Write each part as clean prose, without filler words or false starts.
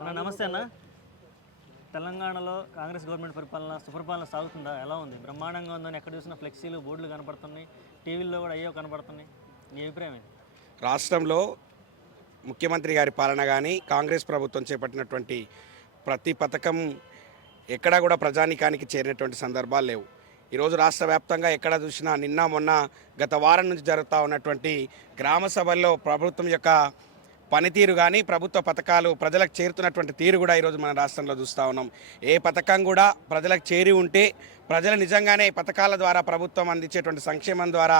అన్న నమస్తే అన్న. తెలంగాణలో కాంగ్రెస్ గవర్నమెంట్ సుపరిపాలన సాగుతుందా? ఎలా ఉంది? బ్రహ్మాండంగా ఉందని ఎక్కడ చూసినా ఫ్లెక్సీలు బోర్డులు కనపడుతున్నాయి, టీవీల్లో కూడా అయ్యో కనపడుతున్నాయి. నీ అభిప్రాయం ఏంటి? రాష్ట్రంలో ముఖ్యమంత్రి గారి పాలన కానీ కాంగ్రెస్ ప్రభుత్వం చేపట్టినటువంటి ప్రతి పథకం ఎక్కడా కూడా ప్రజానీకానికి చేరినటువంటి సందర్భాలు లేవు. ఈరోజు రాష్ట్ర వ్యాప్తంగా ఎక్కడ చూసినా నిన్న మొన్న గత వారం నుంచి జరుగుతూ ఉన్నటువంటి గ్రామ సభల్లో ప్రభుత్వం యొక్క పనితీరు కానీ ప్రభుత్వ పథకాలు ప్రజలకు చేరుతున్నటువంటి తీరు కూడా ఈరోజు మన రాష్ట్రంలో చూస్తూ ఉన్నాం. ఏ పథకం కూడా ప్రజలకు చేరి ఉంటే ప్రజలు నిజంగానే పథకాల ద్వారా ప్రభుత్వం అందించేటువంటి సంక్షేమం ద్వారా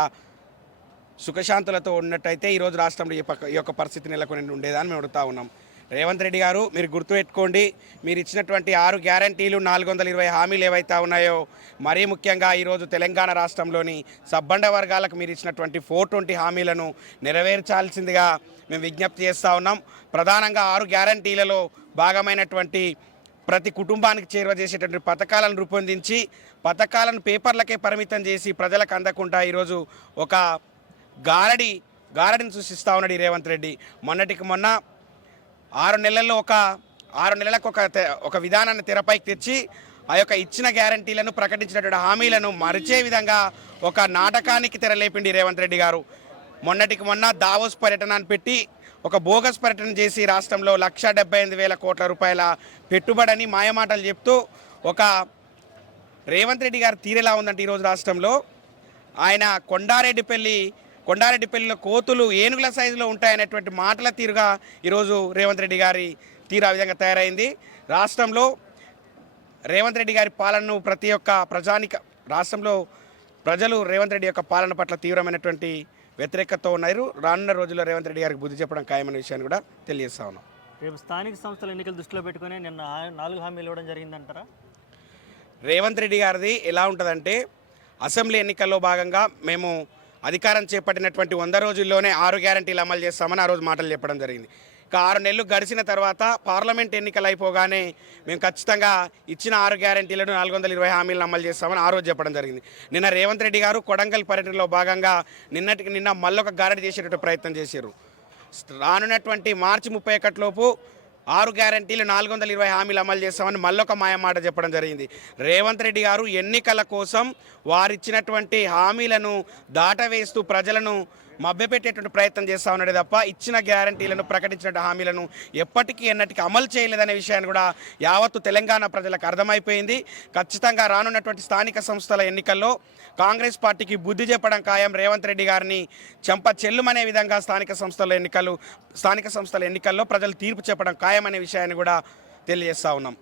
సుఖశాంతులతో ఉన్నట్టయితే ఈరోజు రాష్ట్రంలో ఈ యొక్క పరిస్థితి నెలకొని ఉండేదని మేము అడుగుతూ ఉన్నాం. రేవంత్ రెడ్డి గారు, మీరు గుర్తుపెట్టుకోండి, మీరు ఇచ్చినటువంటి 6 గ్యారంటీలు 420 హామీలు ఏవైతే ఉన్నాయో, మరీ ముఖ్యంగా ఈరోజు తెలంగాణ రాష్ట్రంలోని సబ్బండ వర్గాలకు మీరు ఇచ్చినటువంటి 420 హామీలను నెరవేర్చాల్సిందిగా మేము విజ్ఞప్తి చేస్తూ ఉన్నాం. ప్రధానంగా 6 గ్యారంటీలలో భాగమైనటువంటి ప్రతి కుటుంబానికి చేరువ చేసేటువంటి పథకాలను రూపొందించి పథకాలను పేపర్లకే పరిమితం చేసి ప్రజలకు అందకుండా ఈరోజు ఒక గారడిని సృష్టిస్తూ ఉన్నాడు ఈ రేవంత్ రెడ్డి. మొన్నటికి మొన్న 6 నెలల్లో ఆరు నెలలకు ఒక విధానాన్ని తెరపైకి తెచ్చి ఆ యొక్క ఇచ్చిన గ్యారంటీలను ప్రకటించినటువంటి హామీలను మరిచే విధంగా ఒక నాటకానికి తెరలేపిండి రేవంత్ రెడ్డి గారు. మొన్నటికి మొన్న దావోస్ పర్యటన అని పెట్టి ఒక బోగస్ పర్యటన చేసి రాష్ట్రంలో 1,78,000 కోట్ల రూపాయల పెట్టుబడిని మాయమాటలు చెప్తూ ఒక రేవంత్ రెడ్డి గారు తీరేలా ఉందంటే ఈరోజు రాష్ట్రంలో ఆయన కొండారెడ్డిపల్లిలో కోతులు ఏనుగుల సైజులో ఉంటాయనేటువంటి మాటల తీరుగా ఈరోజు రేవంత్ రెడ్డి గారి తీరు ఆ విధంగా తయారైంది. రాష్ట్రంలో రేవంత్ రెడ్డి గారి పాలనను రాష్ట్రంలో ప్రజలు రేవంత్ రెడ్డి యొక్క పాలన పట్ల తీవ్రమైనటువంటి వ్యతిరేకతతో ఉన్నారు. రానున్న రోజుల్లో రేవంత్ రెడ్డి గారికి బుద్ధి చెప్పడం ఖాయమైన విషయాన్ని కూడా తెలియజేస్తా ఉన్నాం. రేపు స్థానిక సంస్థల ఎన్నికలు దృష్టిలో పెట్టుకుని నిన్న 4 హామీలు ఇవ్వడం జరిగిందంటారా? రేవంత్ రెడ్డి గారిది ఎలా ఉంటుందంటే, అసెంబ్లీ ఎన్నికల్లో భాగంగా మేము అధికారం చేపట్టినటువంటి 100 రోజుల్లోనే 6 గ్యారంటీలు అమలు చేస్తామని ఆ రోజు మాటలు చెప్పడం జరిగింది. ఇక 6 నెలలు గడిచిన తర్వాత పార్లమెంట్ ఎన్నికలు అయిపోగానే మేము ఖచ్చితంగా ఇచ్చిన 6 గ్యారంటీలను 420 హామీలను అమలు చేస్తామని ఆ రోజు చెప్పడం జరిగింది. నిన్న రేవంత్ రెడ్డి గారు కొడంగల్ పర్యటనలో భాగంగా నిన్న మళ్ళొక గారడి చేసేటట్టు ప్రయత్నం చేశారు. రానున్నటువంటి మార్చి 31 లోపు 6 గ్యారంటీలు 420 హామీలు అమలు చేస్తామని మళ్ళొక మాయమాట చెప్పడం జరిగింది. రేవంత్ రెడ్డి గారు ఎన్నికల కోసం వారిచ్చినటువంటి హామీలను దాటవేస్తూ ప్రజలను మభ్యపెట్టేటువంటి ప్రయత్నం చేస్తూ ఉన్నాడే తప్ప ఇచ్చిన గ్యారంటీలను ప్రకటించిన హామీలను ఎన్నటికీ అమలు చేయలేదనే విషయాన్ని కూడా యావత్తు తెలంగాణ ప్రజలకు అర్థమైపోయింది. ఖచ్చితంగా రానున్నటువంటి స్థానిక సంస్థల ఎన్నికల్లో కాంగ్రెస్ పార్టీకి బుద్ధి చెప్పడం ఖాయం. రేవంత్ రెడ్డి గారిని చెంప చెల్లుమనే విధంగా స్థానిక సంస్థల ఎన్నికల్లో ప్రజలు తీర్పు చెప్పడం ఖాయం అనే విషయాన్ని కూడా తెలియజేస్తూ ఉన్నాం.